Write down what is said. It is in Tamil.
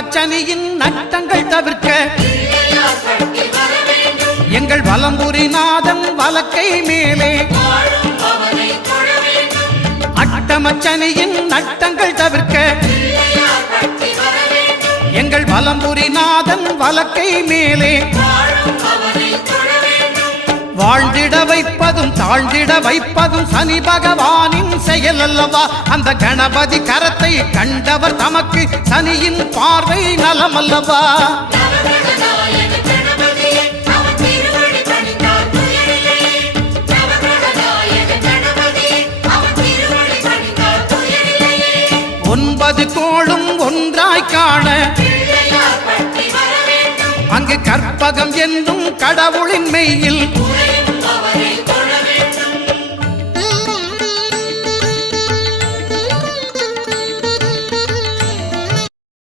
அட்டமச்சனியின் நட்டங்கள் தவிர்க்க எங்கள் வலம்புரிநாதன் வலக்கை மேலே அட்டமச்சனியின் நட்டங்கள் தவிர்க்க எங்கள் வலம்புரிநாதன் வலக்கை மேலே வாழ்ந்திட வைப்பதும் தாழ்ந்திட வைப்பதும் சனி பகவானின் செயல் அல்லவா. அந்த கணபதி கரத்தை கண்டவர் தமக்கு சனியின் பார்வை நலம் அல்லவா. ஒன்பது கோளும் ஒன்றாய் காண அங்கு கற்பகம் என்னும் கடவுளின் மெய்யில்